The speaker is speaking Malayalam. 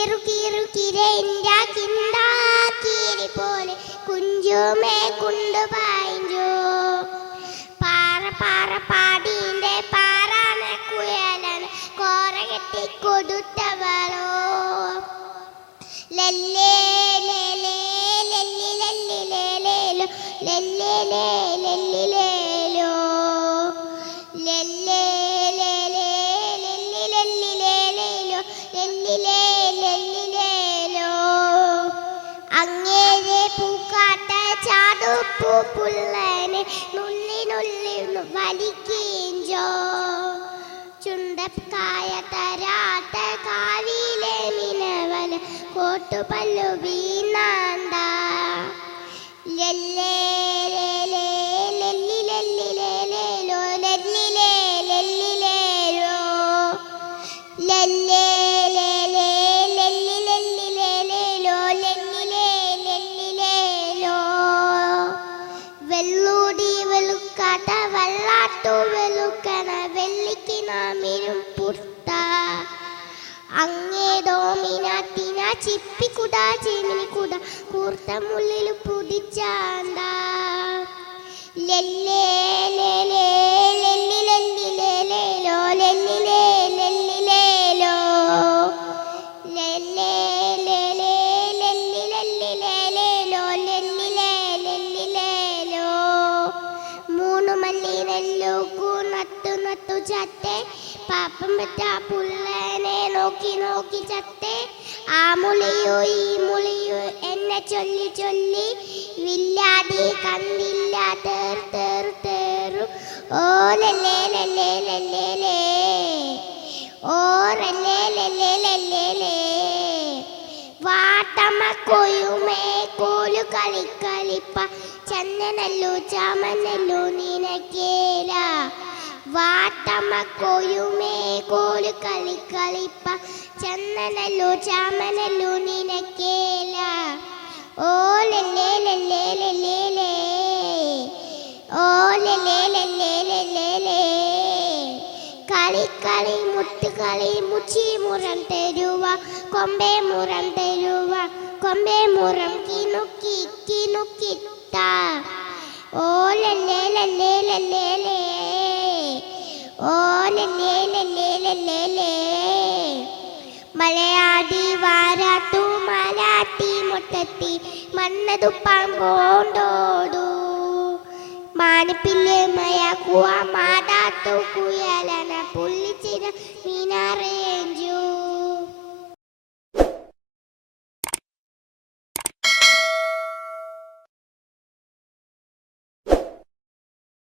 കീറു കീറു കിരയിന്റെ കിണ്ടാ കീരി പോലെ കുഞ്ചുമേ കുണ്ടുപായിഞ്ചു പാറ പാറ പാടീന്റെ പാറാന കുയലാണ് കോറ കൊടുത്തവളോ. ലല്ലേ ലേലേ ലല്ലി ലല്ലി ലേലേലോ ലല്ലേ ലേ. പുള്ളനെ നുള്ളി നുള്ളി വലിക്കീഞ്ചോ ചുണ്ടക്കായ തരാത്ത കാവിലെ മിനവല കോട്ടുപല്ലു വീണാണ്ട ലല്ലേ വെള്ളിക്ക് നാമിനും പുർത്ത അങ്ങേതോ മിനാത്തിന ചിപ്പിക്കുട കുട കൂർത്ത മുള്ളിൽ പുതിച്ചാണ്ട. ലല്ലേ ലേലേ ലെല്ലി ചത്തേ ചത്തെ പാപ്പം പറ്റ പുള്ളനെ നോക്കി നോക്കി ചത്തെ ആ മുളിയോ ഈ മുളിയോ എന്നെ ചൊല്ലി ചൊല്ലി വില്ലാതെ കണ്ടില്ല തേർ തേർ തേറു ഓ ലല്ലേ ലല്ലേ ലല്ലേ ലേ ഓ ലല്ലേ ലല്ലേ ലല്ലേ ലേ വാട്ടമ്മ കൊയുമേ കോലു കളിക്കളിപ്പ ചന്ദനല്ലു ചാമനല്ലു നിനക്കേല വാട്ടമ്മ കൊയുമേ കോലു കളിപ്പ. ചന്ദനല്ലോ ചാമനല്ലോ നിനക്കേല. ഓ ലല്ലേ ലല്ലേ ലല്ലേ ഓ ലല്ലേ ലല്ലേ ലല്ലേ ലേ കളി മുട്ടുകളി മുച്ചി മുറം തരുവ. കൊമ്പേ മുറം തരുവ. കൊമ്പേ മുറം കിനുക്കി കിനുക്കിത്ത ഓ ലല്ലേ ലല്ലേ ലല്ലേ ലേ ഓ ലല്ലേ ലല്ലേ ലല്ലേ ലേ മലയാടി വാരാട്ടു മലാട്ടി മുട്ടത്തി മണ്ണതു പാമ്പോണ്ടോടു. മാനിപ്പില്ലേ മയക്കുവ മാടാത്തു കുയലന പുല്ലിച്ചിര മീനാറേഞ്ചു